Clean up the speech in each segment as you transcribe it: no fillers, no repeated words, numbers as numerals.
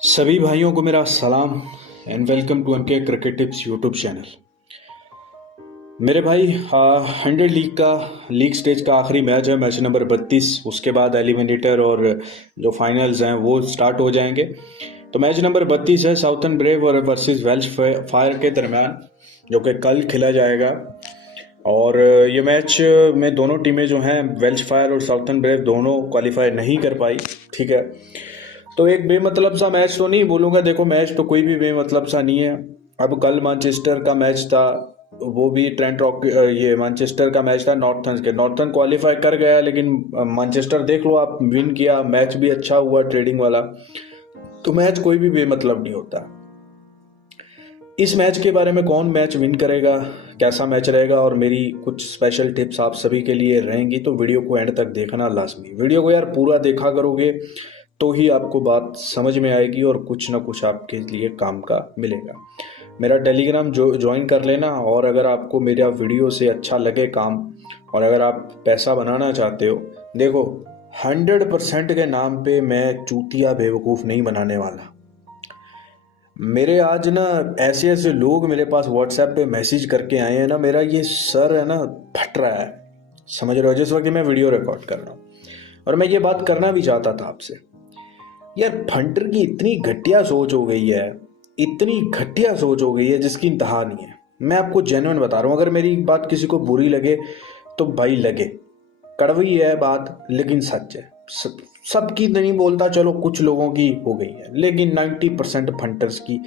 सभी भाइयों को मेरा सलाम and welcome to MK cricket tips YouTube channel. मेरे भाई 100 लीग स्टेज का आखिरी मैच है, मैच नंबर 32। उसके बाद एलिमिनेटर और जो फाइनल्स हैं वो स्टार्ट हो जाएंगे। तो मैच नंबर 32 है साउथर्न ब्रेव और वर्सेस वेल्श फायर के दरमियान, जो कि कल खेला जाएगा। और ये मैच में दोनों टीमें जो हैं, वेल्श फायर और साउथर्न ब्रेव, दोनों क्वालिफाई नहीं कर पाई। ठीक है, तो एक बेमतलब सा मैच तो नहीं बोलूँगा, देखो मैच तो कोई भी बेमतलब सा नहीं है। अब कल मैनचेस्टर का मैच था, वो भी ट्रेंट रॉक, ये मैनचेस्टर का मैच था नॉर्थर्न क्वालिफाई कर गया, लेकिन मैनचेस्टर देख लो आप, विन किया, मैच भी अच्छा हुआ ट्रेडिंग वाला। तो मैच कोई भी बेमतलब नहीं होता। इस मैच के बारे में कौन मैच विन करेगा, कैसा मैच रहेगा और मेरी कुछ स्पेशल टिप्स आप सभी के लिए रहेंगी, तो वीडियो को एंड तक देखना लाजमी। वीडियो को यार पूरा देखा करोगे तो ही आपको बात समझ में आएगी और कुछ ना कुछ आपके लिए काम का मिलेगा। मेरा टेलीग्राम ज्वाइन कर लेना। और अगर आपको मेरा वीडियो से अच्छा लगे काम, और अगर आप पैसा बनाना चाहते हो, देखो 100% के नाम पे मैं चूतिया बेवकूफ़ नहीं बनाने वाला। मेरे आज ना ऐसे ऐसे लोग मेरे पास व्हाट्सएप पे मैसेज करके आए हैं ना, मेरा ये सर है ना फट रहा है। समझ रहे हो, जिस वक्त मैं वीडियो रिकॉर्ड कर रहा हूँ। और मैं ये बात करना भी चाहता था आपसे। यार फंटर की इतनी घटिया सोच हो गई है, इतनी घटिया सोच हो गई है जिसकी इंतहा नहीं है। मैं आपको जेन्युइन बता रहा हूँ, अगर मेरी बात किसी को बुरी लगे तो भाई लगे, कड़वी है बात लेकिन सच है। सबकी नहीं बोलता, चलो कुछ लोगों की हो गई है, लेकिन 90% फंटर्स की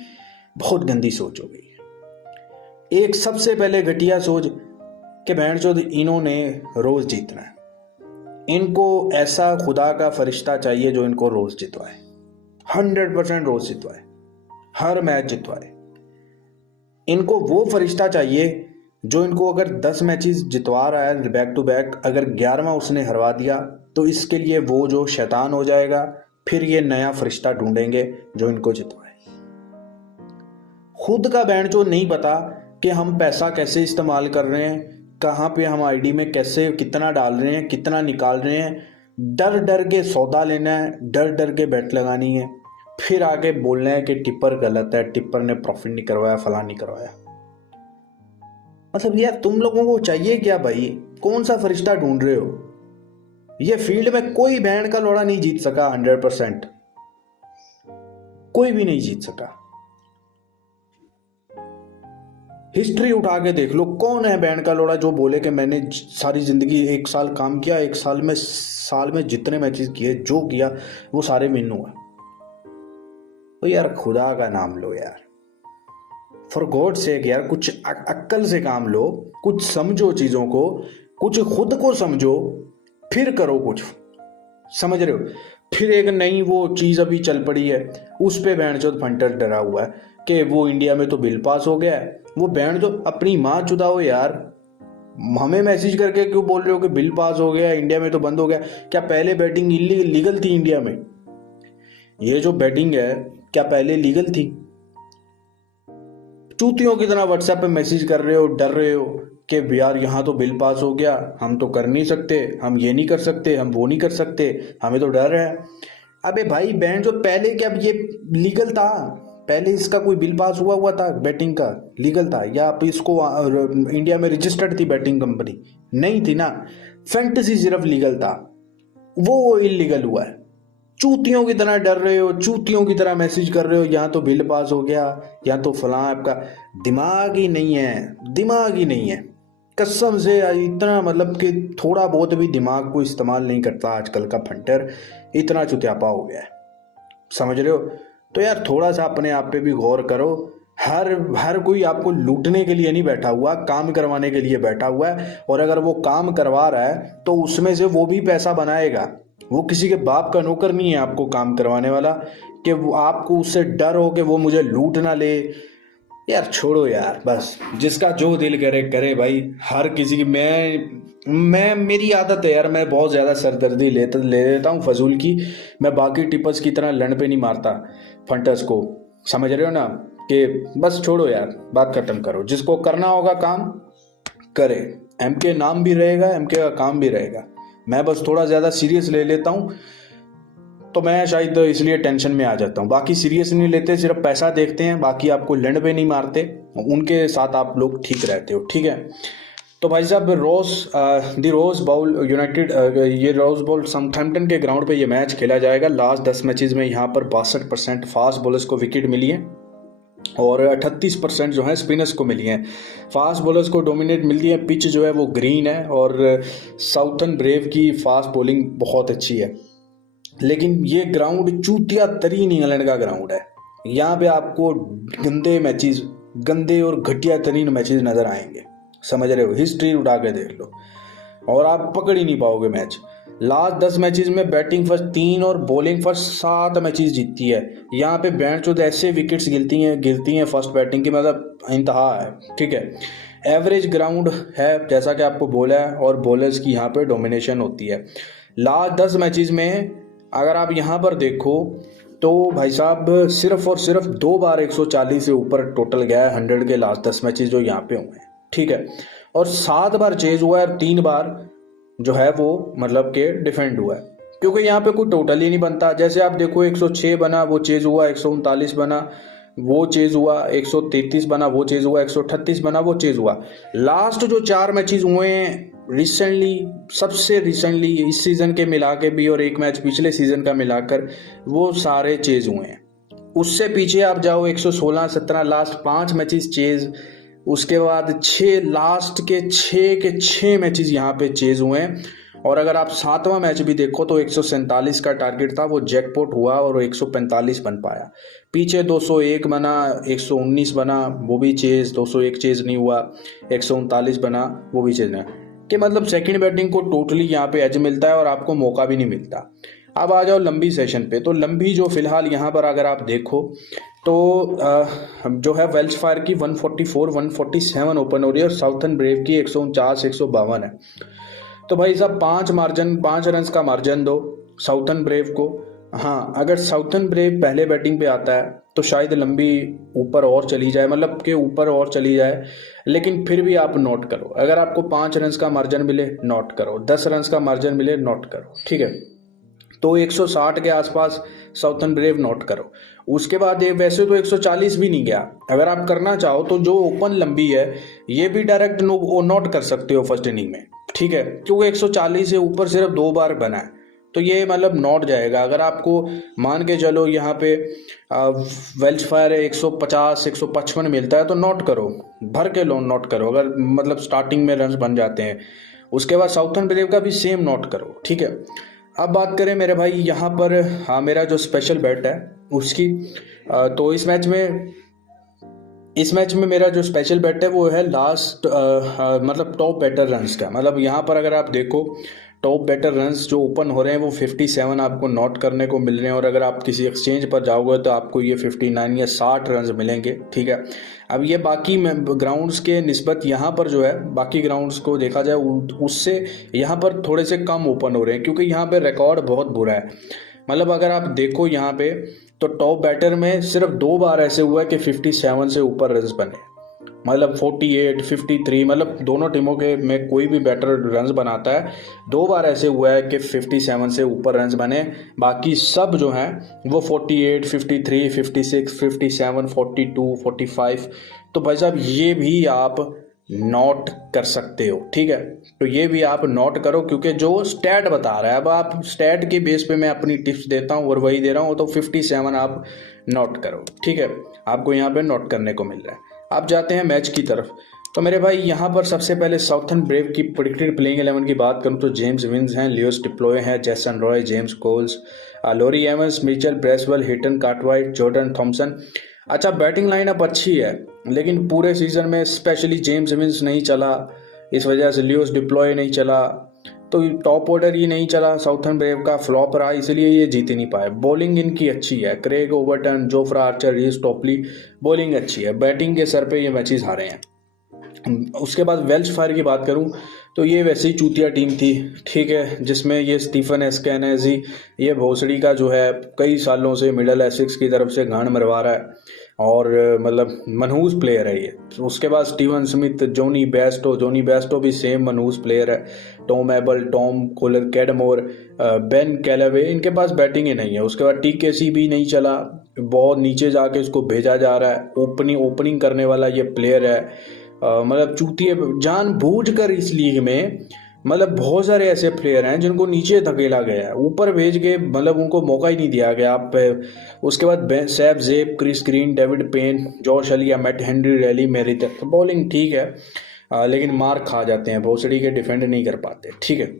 बहुत गंदी सोच हो गई है। एक सबसे पहले घटिया सोच कि भैंचोद इन्होंने रोज जीतना है, इनको ऐसा खुदा का फरिश्ता चाहिए जो इनको रोज जितवाए, 100% रोज जितवाए, हर मैच जितवाए। इनको वो फरिश्ता चाहिए जो इनको अगर 10 मैचेस जितवा रहा है बैक टू बैक, अगर 11वां उसने हरवा दिया तो इसके लिए वो जो शैतान हो जाएगा, फिर ये नया फरिश्ता ढूंढेंगे जो इनको जितवाए। खुद का बैंड जो नहीं पता कि हम पैसा कैसे इस्तेमाल कर रहे हैं, कहाँ पे हम आईडी में कैसे कितना डाल रहे हैं, कितना निकाल रहे हैं। डर डर के सौदा लेना है, डर डर के बेट लगानी है, फिर आगे बोलना है कि टिप्पर गलत है, टिप्पर ने प्रॉफिट नहीं करवाया, फलां नहीं करवाया। मतलब यार तुम लोगों को चाहिए क्या भाई? कौन सा फरिश्ता ढूंढ रहे हो? ये फील्ड में कोई बैंड का लोड़ा नहीं जीत सका, 100% कोई भी नहीं जीत सका। हिस्ट्री उठा के देख लो, कौन है बैंड का लोड़ा जो बोले कि मैंने सारी जिंदगी 1 साल काम किया, 1 साल में जितने मैचेस किए, जो किया वो सारे विन हुआ। तो यार खुदा का नाम लो यार, फॉर गॉड सेक यार, कुछ अक्कल से काम लो, कुछ समझो चीजों को, कुछ खुद को समझो, फिर करो कुछ। समझ रहे हो? फिर एक नई वो चीज अभी चल पड़ी है, उस पे बैंडचोद फंटर डरा हुआ है कि वो इंडिया में तो बिल पास हो गया है। वो बैंड जो अपनी माँ चुदाओ यार, हमें मैसेज करके क्यों बोल रहे हो कि बिल पास हो गया, इंडिया में तो बंद हो गया? क्या पहले बैटिंग लीगल थी इंडिया में? ये जो बैटिंग है क्या पहले लीगल थी? चूतियों की तरह व्हाट्सएप पे मैसेज कर रहे हो, डर रहे हो कि यार यहाँ तो बिल पास हो गया, हम तो कर नहीं सकते, हम ये नहीं कर सकते, हम वो नहीं कर सकते, हमें तो डर है। अबे भाई बैंड जो पहले क्या ये लीगल था? पहले इसका कोई बिल पास हुआ था बैटिंग का, लीगल था? या आप इसको इंडिया में रजिस्टर्ड थी बैटिंग कंपनी? नहीं थी ना। फैंटेसी सिर्फ लीगल था, वो इलीगल हुआ है। चूतियों की तरह डर रहे हो, चूतियों की तरह मैसेज कर रहे हो, यहाँ तो बिल पास हो गया, यहाँ तो फलां। आपका दिमाग ही नहीं है, दिमाग ही नहीं है कसम से। इतना मतलब कि थोड़ा बहुत भी दिमाग को इस्तेमाल नहीं करता आजकल का फंटर, इतना चुतियापा हो गया है। समझ रहे हो? तो यार थोड़ा सा अपने आप पे भी गौर करो। हर हर कोई आपको लूटने के लिए नहीं बैठा हुआ, काम करवाने के लिए बैठा हुआ है। और अगर वो काम करवा रहा है तो उसमें से वो भी पैसा बनाएगा। वो किसी के बाप का नौकर नहीं है आपको काम करवाने वाला, कि वो आपको उससे डर हो कि वो मुझे लूट ना ले। यार छोड़ो यार, बस जिसका जो दिल करे करे भाई। हर किसी की मैं मेरी आदत है यार, मैं बहुत ज़्यादा सरदर्दी ले लेता हूँ फजूल की। मैं बाकी टिपर्स की तरह लड़ पे नहीं मारता फंटर्स को। समझ रहे हो ना? कि बस छोड़ो यार, बात खत्म करो। जिसको करना होगा काम करे, एमके नाम भी रहेगा, एमके का काम भी रहेगा। मैं बस थोड़ा ज़्यादा सीरियस ले लेता हूँ। तो मैं शायद इसलिए टेंशन में आ जाता हूँ। बाकी सीरियस नहीं लेते, सिर्फ पैसा देखते हैं, बाकी आपको लंड पे नहीं मारते, उनके साथ आप लोग ठीक रहते हो, ठीक है। तो भाई साहब दी रोज बाउल यूनाइटेड, ये रोज बाउल साउथहैम्पटन के ग्राउंड पे ये मैच खेला जाएगा। लास्ट 10 मैचेस में यहाँ पर 62% फास्ट बॉलर्स को विकेट मिली है और 38% जो है स्पिनर्स को मिली है। फास्ट बॉलर्स को डोमिनेट मिलती है, पिच जो है वो ग्रीन है और साउथर्न ब्रेव की फास्ट बॉलिंग बहुत अच्छी है। लेकिन ये ग्राउंड चूतिया तरीन इंग्लैंड का ग्राउंड है। यहाँ पे आपको गंदे और घटिया तरीन मैचेस नजर आएंगे, समझ रहे हो। हिस्ट्री उठा के देख लो और आप पकड़ ही नहीं पाओगे मैच। लास्ट 10 मैचेस में बैटिंग फर्स्ट 3 और बॉलिंग फर्स्ट 7 मैचेस जीतती है। यहाँ पे बैंड ऐसे विकेट्स गिरती हैं फर्स्ट बैटिंग की, मतलब इंतहा है, ठीक है। एवरेज ग्राउंड है जैसा कि आपको बोला है और बॉलर्स की यहाँ पे डोमिनेशन होती है। लास्ट 10 मैचेस में अगर आप यहाँ पर देखो तो भाई साहब सिर्फ और सिर्फ 2 बार 140 से ऊपर टोटल गया है 100 के लास्ट 10 मैचेस जो यहाँ पे हुए हैं, ठीक है। और 7 बार चेज हुआ है और 3 बार जो है वो मतलब के डिफेंड हुआ है, क्योंकि यहाँ पे कोई टोटल ही नहीं बनता। जैसे आप देखो 106 बना वो चेज हुआ, 139 बना वो चेज हुआ, 133 बना वो चेज हुआ, 138 बना वो चेज हुआ। लास्ट जो 4 मैचेस हुए हैं सबसे रिसेंटली इस सीजन के मिला के भी और एक मैच पिछले सीजन का मिलाकर वो सारे चेज हुए हैं। उससे पीछे आप जाओ 116, 17 लास्ट 5 मैचेस चेज, उसके बाद 6 लास्ट के 6 मैचेस यहाँ पे चेज हुए हैं। और अगर आप 7वां मैच भी देखो तो 147 का टारगेट था, वो जैकपॉट हुआ और 145 बन पाया। पीछे 201 बना, 119 बना वो भी चेज, 201 चेज नहीं हुआ, 139 बना वो भी चेज नहीं, कि मतलब सेकंड बैटिंग को टोटली यहाँ पे एज मिलता है और आपको मौका भी नहीं मिलता। अब आ जाओ लंबी सेशन पे, तो लंबी जो फिलहाल यहाँ पर अगर आप देखो तो जो है वेल्स फायर की 144, 147 ओपन हो रही है और साउथर्न ब्रेव की 149, 152 है। तो भाई साहब 5 रन का मार्जिन दो साउथर्न ब्रेव को। हाँ, अगर साउथर्न ब्रेव पहले बैटिंग पे आता है तो शायद लंबी ऊपर और चली जाए, मतलब के ऊपर और चली जाए, लेकिन फिर भी आप नोट करो। अगर आपको 5 रन का मार्जिन मिले नोट करो, 10 रन का मार्जिन मिले नोट करो, ठीक है। तो 160 के आसपास साउथर्न ब्रेव नोट करो। उसके बाद ये वैसे तो 140 भी नहीं गया, अगर आप करना चाहो तो जो ओपन लंबी है ये भी डायरेक्ट नोट कर सकते हो फर्स्ट इनिंग में, ठीक है, क्योंकि 140 से ऊपर सिर्फ 2 बार बना है, तो ये मतलब नोट जाएगा। अगर आपको मान के चलो यहाँ पे वेल्स फायर 150, 155 मिलता है तो नोट करो, भर के लो नोट करो, अगर मतलब स्टार्टिंग में रन बन जाते हैं। उसके बाद साउथर्न ब्रेव का भी सेम नोट करो, ठीक है। अब बात करें मेरे भाई यहाँ पर, हाँ, मेरा जो स्पेशल बैट है उसकी, तो इस मैच में मेरा जो स्पेशल बैट है वो है लास्ट मतलब टॉप बैटर रन्स का। मतलब यहाँ पर अगर आप देखो टॉप बैटर रन्स जो ओपन हो रहे हैं वो 57 आपको नोट करने को मिल रहे हैं, और अगर आप किसी एक्सचेंज पर जाओगे तो आपको ये 59 या 60 रन मिलेंगे, ठीक है। अब ये बाकी ग्राउंड्स के निस्बत यहाँ पर जो है बाकी ग्राउंड्स को देखा जाए उससे यहाँ पर थोड़े से कम ओपन हो रहे हैं, क्योंकि यहाँ पे रिकॉर्ड बहुत बुरा है। मतलब अगर आप देखो यहाँ पे तो टॉप बैटर में सिर्फ 2 बार ऐसे हुआ है कि 57 से ऊपर रन बने, मतलब 48, 53, मतलब दोनों टीमों के में कोई भी बैटर रन बनाता है 2 बार ऐसे हुआ है कि 57 से ऊपर रन बने। बाकी सब जो हैं वो 48, 53, 56, 57, 42, 45। तो भाई साहब ये भी आप नोट कर सकते हो, ठीक है। तो ये भी आप नोट करो, क्योंकि जो स्टैट बता रहा है, अब आप स्टैट के बेस पे मैं अपनी टिप्स देता हूँ और वही दे रहा हूँ, तो 57 आप नोट करो, ठीक है। आपको यहाँ पे नोट करने को मिल रहा है। आप जाते हैं मैच की तरफ। तो मेरे भाई यहाँ पर सबसे पहले साउथर्न ब्रेव की प्रेडिक्टेड प्लेइंग 11 की बात करूँ तो जेम्स विंस हैं, लियोस डिप्लॉय हैं, Jason Roy, James Coles, Laurie Evans, Michael Bracewell, Hilton Cartwright, Jordan Thompson. अच्छा, बैटिंग लाइनअप अच्छी है, लेकिन पूरे सीजन में स्पेशली जेम्स विंस नहीं चला, इस वजह से लियोस डिप्लॉय नहीं चला, तो टॉप ऑर्डर ये नहीं चला, साउथर्न ब्रेव का फ्लॉप रहा, इसलिए ये जीत ही नहीं पाए। बॉलिंग इनकी अच्छी है, Craig Overton, Jofra Archer, Reece Topley, bowling अच्छी है, बैटिंग के सर पे ये मैचेस हारे हैं। उसके बाद वेल्स फायर की बात करूं तो ये वैसे ही चूतिया टीम थी, ठीक है, जिसमें ये स्टीफन एस्केनेजी, ये भोसड़ी का जो है कई सालों से मिडल एसिक्स की तरफ से गांड मरवा रहा है और मतलब मनहूस प्लेयर है ये। उसके बाद स्टीवन स्मिथ, जोनी बेस्टो भी सेम मनहूस प्लेयर है। Tom Abell, Tom Kohler Cadmore, Ben Calloway, इनके पास बैटिंग ही नहीं है। उसके बाद टीकेसी भी नहीं चला, बहुत नीचे जाके इसको भेजा जा रहा है। ओपनिंग करने वाला ये प्लेयर है, मतलब चूतिए जानबूझ कर इस लीग में, मतलब बहुत सारे ऐसे प्लेयर हैं जिनको नीचे धकेला गया है, ऊपर भेज के मतलब उनको मौका ही नहीं दिया गया। आप उसके बाद सैब जेब, Chris Green, David Payne, Josh Ali, Matt Henry, Riley Meredith, तो बॉलिंग ठीक है, लेकिन मार खा जाते हैं, भोसड़ी के डिफेंड नहीं कर पाते, ठीक है।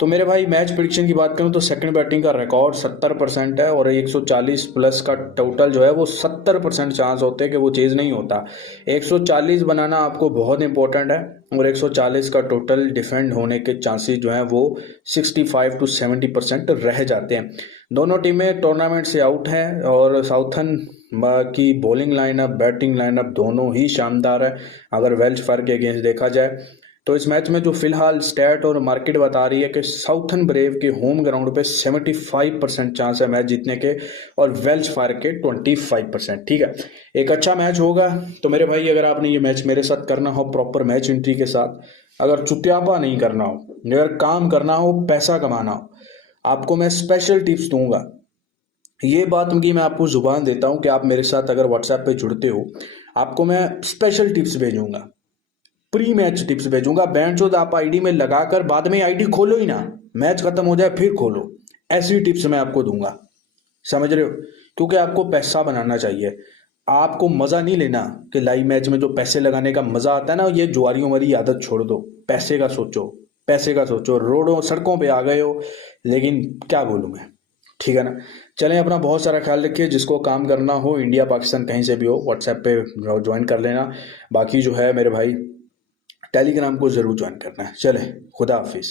तो मेरे भाई मैच प्रिडिक्शन की बात करूं तो सेकंड बैटिंग का रिकॉर्ड 70% है और 140 प्लस का टोटल जो है वो 70% चांस होते हैं कि वो चेज नहीं होता। 140 बनाना आपको बहुत इंपॉर्टेंट है और 140 का टोटल डिफेंड होने के चांसेस जो हैं वो 65 to 70% रह जाते हैं। दोनों टीमें टूर्नामेंट से आउट हैं और साउथन की बॉलिंग लाइनअप, बैटिंग लाइनअप दोनों ही शानदार है अगर वेल्श फायर के अगेंस्ट देखा जाए। तो इस मैच में जो फिलहाल स्टैट और मार्केट बता रही है कि साउथन ब्रेव के होम ग्राउंड पे 75% चांस है मैच जीतने के और वेल्श फायर के 25%, ठीक है। एक अच्छा मैच होगा। तो मेरे भाई अगर आपने ये मैच मेरे साथ करना हो प्रॉपर मैच एंट्री के साथ, अगर चुत्यापा नहीं करना हो, अगर काम करना हो, पैसा कमाना हो, आपको मैं स्पेशल टिप्स दूंगा। ये बात उनकी मैं आपको जुबान देता हूँ कि आप मेरे साथ अगर व्हाट्सएप पे जुड़ते हो, आपको मैं स्पेशल टिप्स भेजूंगा, प्री मैच टिप्स भेजूंगा। बैंड चोद आप आईडी में लगाकर बाद में आईडी खोलो ही ना, मैच खत्म हो जाए फिर खोलो, ऐसी टिप्स मैं आपको दूंगा, समझ रहे हो। क्योंकि आपको पैसा बनाना चाहिए, आपको मजा नहीं लेना कि लाइव मैच में जो पैसे लगाने का मजा आता है ना, ये जुआरियों वाली आदत छोड़ दो, पैसे का सोचो, पैसे का सोचो। रोडों सड़कों पे आ गए हो, लेकिन क्या बोलूं मैं, ठीक है ना। चलें, अपना बहुत सारा ख्याल रखिए। जिसको काम करना हो, इंडिया पाकिस्तान कहीं से भी हो, व्हाट्सएप पे ज्वाइन कर लेना। बाकी जो है मेरे भाई टेलीग्राम को ज़रूर ज्वाइन करना है। चले, खुदा हाफिज़।